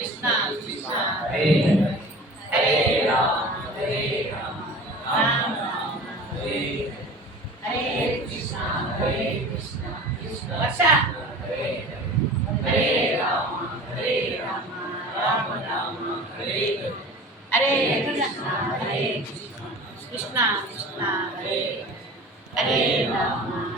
Krishna Krishna Hare Hare Hare Rama Rama Rama Hare Hare Krishna Krishna Varsha Hare Rama Rama Rama Hare Hare Krishna Krishna Hare Hare Rama